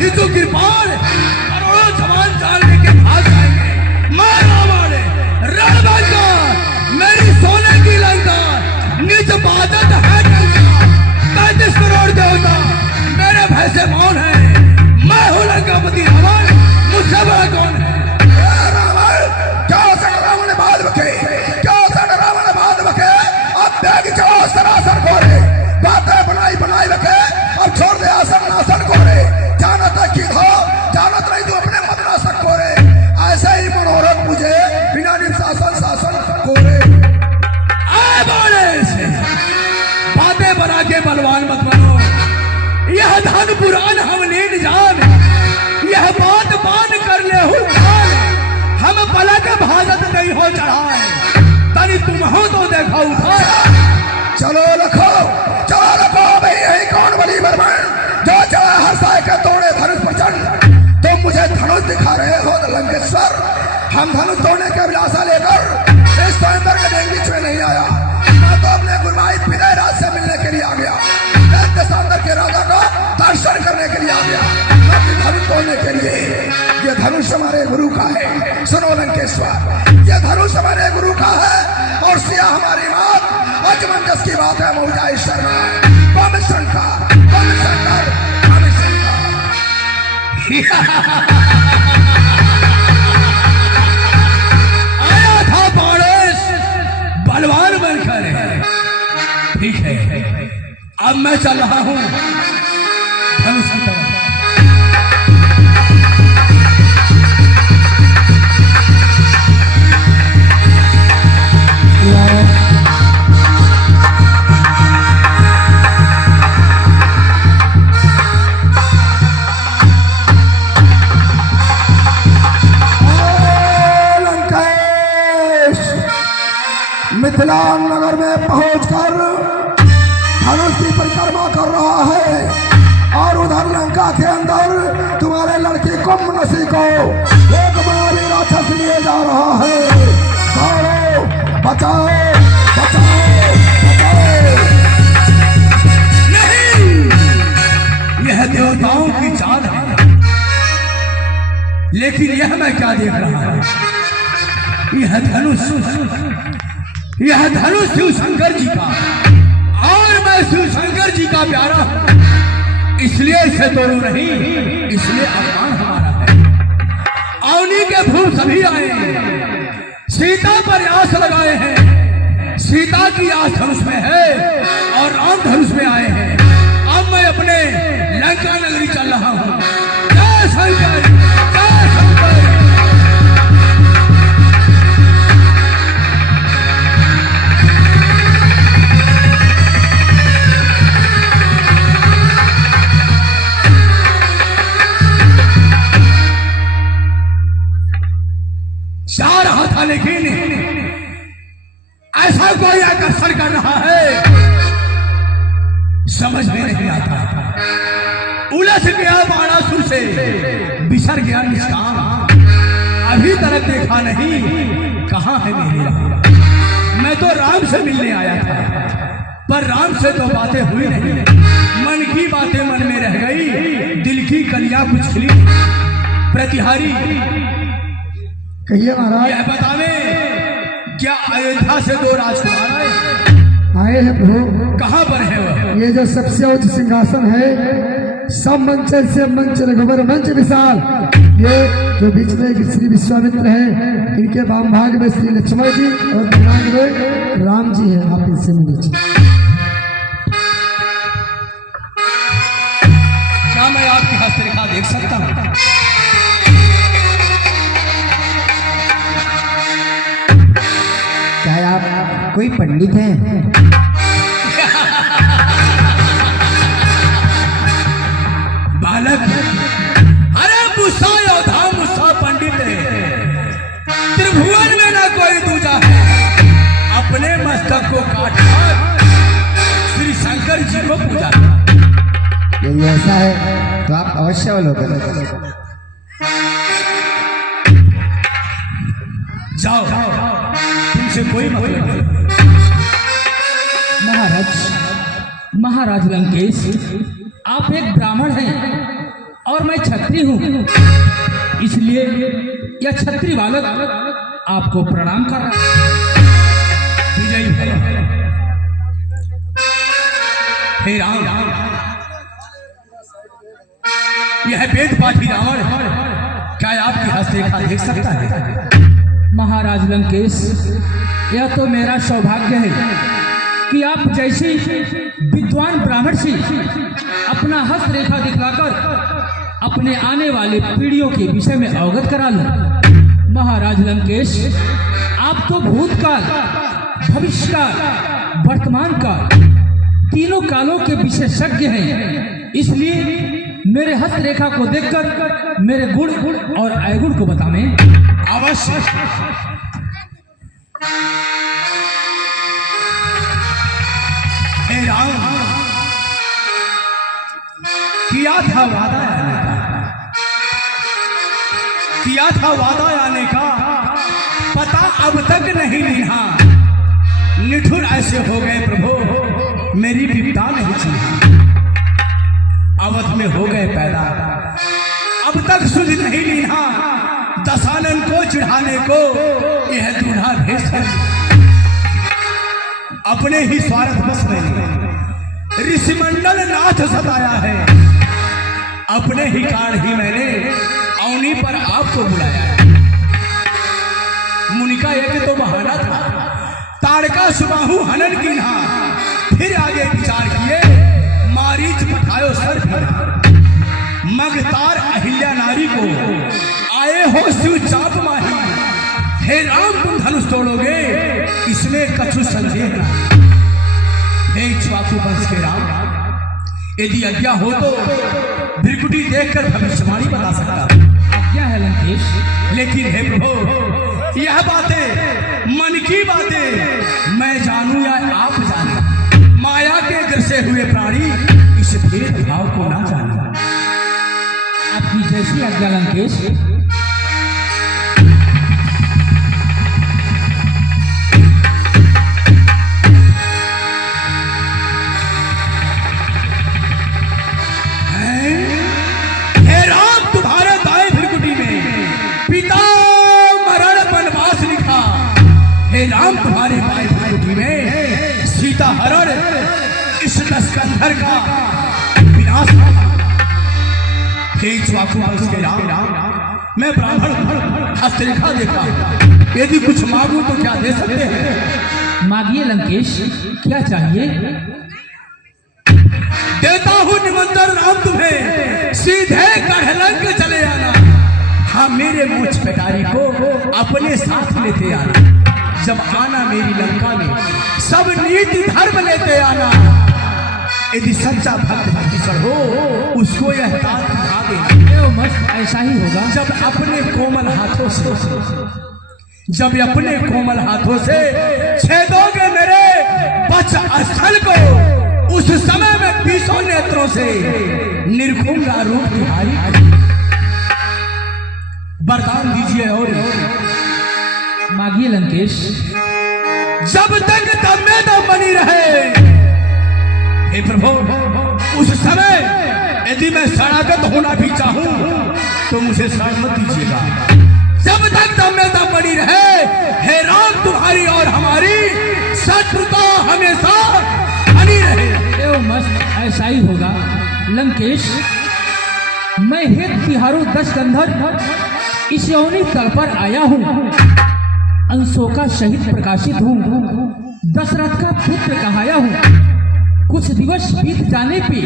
खींचो कृपाण, करोड़ों जवान जान लेके भाग जाएंगे। मैं रावण रणभंगा, मेरी सोने की लंका, निज बादत है लंका, 35 करोड़ देवता मेरे भय से मौन है। मैं हूँ लंकापति रावण, मुझसे बड़ा कौन है? रावण क्या सड़ रावण बाद बके, क्या सड़ रावण बाद बके, अब बैग जाओ सरासर गोरे, बातें बनाई बनाई बके, अब छोड़ दे आसन आसन गोरे, जानत की हो जानत नहीं तू अपने मदरासन गोरे, ऐसे ही मनोरथ मुझे बिना निशासन शासन गोरे। बातें बना के बलवान मत बनो, यह धन पुराण हम नींद जान, यह बात मान कर ले हूँ मान, हम पलक भाजत नहीं हो चढ़ाए, तनी तुम हो तो देखा उठा। चलो रखो भाई, यही कौन बली बर्मन जो चला हंसाए के तोड़े धनुष प्रचंड, तुम मुझे धनुष दिखा रहे हो लंकेश्वर, हम धनुष तोड़ने के अभिलाषा लेकर इस स्वयंवर के देख बीच में नहीं आया, मैं तो अपने गुरुवाहित विनय राज से मिलने के लिए आ गया, देशांतर के राजा का दर्शन करने के लिए आ गया, मैं धनुष तोड़ने के लिए। ये धनुष हमारे गुरु का है, सुनो लंकेश्वर, ये धनुष हमारे गुरु का है और सिया हमारी मात, अजमंजस की बात है मौजा ईश्वर कमिश्रण का आया था बाणेश बलवान बनकर, ठीक है अब मैं चल रहा हूं धनुष की तरफ। मिथिलान नगर में पहुंचकर धनुष की परिक्रमा कर रहा है और उधर लंका के अंदर तुम्हारे लड़की कुंभनसी को एक बड़ी राक्षस लिए जा रहा है। दौड़ो, बचाओ बचाओ बचाओ। नहीं, यह देवताओं की चाल है, लेकिन यह मैं क्या देख रहा हूं? यह धनुष शिव शंकर जी का, और मैं शिव शंकर जी का प्यारा हूं, इसलिए इसे तोड़ू नहीं, इसलिए अपमान हमारा है। अवनी के भूल सभी आए हैं, सीता पर आस लगाए हैं, सीता की आस धनुष में है और राम धनुष में आए हैं। अब मैं अपने लंका नगरी चल रहा हूं। जय शंकर, जय शंकर। जा रहा था लेकिन ऐसा कोई आकर्षण कर रहा है, समझ में नहीं आता। उलझ गया बाणासुर से, बिसर गया निष्काम, अभी तक देखा नहीं कहां है मेरी राम। मैं तो राम से मिलने आया था, पर राम से तो बातें हुई नहीं, मन की बातें मन में रह गई, दिल की कलियां कुछ खिली। प्रतिहारी कहिए महाराज। यह बतावे क्या अयोध्या से 2 राजकुमार आए हैं प्रभु? कहां पर है वह? ये जो सबसे उच्च सिंहासन है, सब मंच से मंच रघुवर मंच विशाल, ये जो बीच में श्री विश्वामित्र है, इनके वाम भाग में श्री लक्ष्मण जी और दिमाग में राम जी है, आप इनसे मिल लीजिए। क्या मैं आपकी हस्तरेखा देख सकता हूं? क्या आप कोई पंडित हैं? बालक, अरे मुसा योद्धा, मुसा पंडित है, त्रिभुवन में ना कोई दूजा है। अपने मस्तक को काटकर श्री शंकर जी को पूजा। यदि ऐसा है तो आप अवश्य अवलोकन जाओ, तुमसे कोई मतलब नहीं। महाराज लंकेश, आप एक ब्राह्मण हैं और मैं छत्री हूँ, इसलिए यह छत्री बालक आपको प्रणाम कर रहा है। विजयी भव। हे राम, यह वेदपाठी रावण क्या आपकी हस्तरेखा देख सकता है? महाराज लंकेश, यह तो मेरा सौभाग्य है कि आप जैसे विद्वान ब्राह्मण से अपना हस्तरेखा दिखलाकर अपने आने वाले पीढ़ियों के विषय में अवगत करा लूं। महाराज लंकेश, आप तो भूतकाल, भविष्यकाल, वर्तमान काल, तीनों कालों के विशेषज्ञ हैं, इसलिए मेरे हस्तरेखा को देखकर मेरे गुण और अवगुण को बतावें। अवश्य। हे राम, किया था वादा आने का, किया था वादा आने का, पता अब तक नहीं लिया। निठुर ऐसे हो गए प्रभु, मेरी विपदा नहीं छी। अवध में हो गए पैदा, अब तक सुध नहीं लिया। दशानन को चिढ़ाने को यह दूल्हा भेष है। अपने ही स्वार्थ बस में ऋषिमंडल नाथ सताया है। अपने ही कारण ही मैंने अवनी पर आपको बुलाया है। मुनि का एक तो बहाना था, ताड़का सुबाहु हनन की ना, फिर आगे विचार किए, मारीच पठायो सर फिरा। मगतार अहिल्या नारी को आए हो शिव चाप माही। हे राम, तुम धनुष तोड़ोगे, इसमें कछु संदेह नहीं। हे इक्ष्वाकु वंश के राम, यदि आज्ञा हो तो भृकुटी देखकर भविष्यवाणी बता सकता हूं। आज्ञा है लंकेश। लेकिन हे प्रभु, यह बातें, मन की बातें मैं जानूं या आप जाने, माया के ग्रसे हुए प्राणी इस भेदभाव को ना जाने। आपकी जैसी आज्ञा लंकेश। हे राम, तुम्हारे दाएं भृकुटी में पिता मरण वनवास लिखा। हे राम, तुम्हारे बाएं भृकुटी में सीता हरण इस स्कंधर का विनाश। हे इक्ष्वाकु वंश के राम, मैं ब्राह्मण, हस्तरेखा देखा, यदि कुछ मांगू तो क्या दे सकते हैं? मांगिए लंकेश, क्या चाहिए? देता हूं निमंत्रण राम तुम्हें, सीधे गढ़लंक चले आना। हाँ, मेरे मुझ पेटारी को अपने साथ लेते आना। जब आना मेरी लंका में, सब नीति धर्म लेते आना। यदि सच्चा भक्त भक्तिसर हो, उसको यह तात दिखा दे। मस्त ऐसा ही होगा। जब अपने कोमल हाथों से, जब अपने कोमल हाथों से छेदोगे मेरे वक्ष स्थल को, उस समय में 20 नेत्रों से निरखूंगा रूप तुम्हारी। वरदान दीजिए और मांगिए लंकेश। जब तक दम में दम बनी रहे, हे प्रभु, उस समय यदि मैं शरणागत होना भी चाहूं तो मुझे शरण मत दीजिएगा। जब तक दम में दम बनी रहे, हे राम, तुम्हारी और हमारी शत्रुता हमेशा बनी रहे। मस्त ऐसा ही होगा लंकेश। मैं हेत तिहारू दशकंधर इस यौनी तल पर आया हूँ। अंशों का शहीद प्रकाशित हूँ, दशरथ का पुत्र कहाया हूँ। कुछ दिवस बीत जाने पे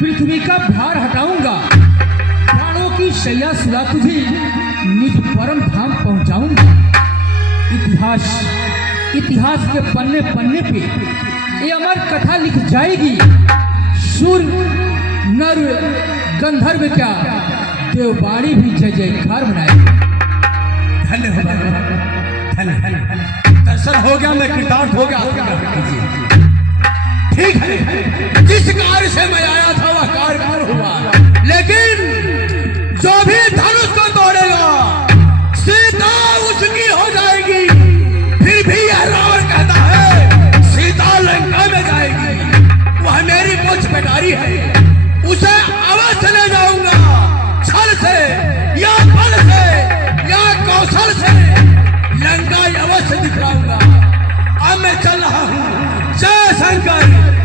पृथ्वी का भार हटाऊंगा। प्राणों की शैया सुला तुझे निज परम धाम पहुंचाऊंगा। इतिहास के पन्ने पन्ने पे ये अमर कथा लिख जाएगी। सूर्य नर गंधर्व क्या देववाणी भी जय जयकार बनाएगी। धन्यवाद, दर्शन हो गया, मैं कृतार्थ हो गया। ठीक है, जिस कार्य से मैं आया था वह कार्य हुआ, लेकिन जो भी धनुष को तोड़ेगा सीता उसकी हो जाएगी। फिर भी यह रावण कहता है सीता लंका में जाएगी। वह मेरी मुझ पेटारी है, उसे अवश्य ले जाऊंगा। कौशल से लंका अवश्य दिखलाऊंगा। अब मैं चल रहा हूँ। जय शंकर।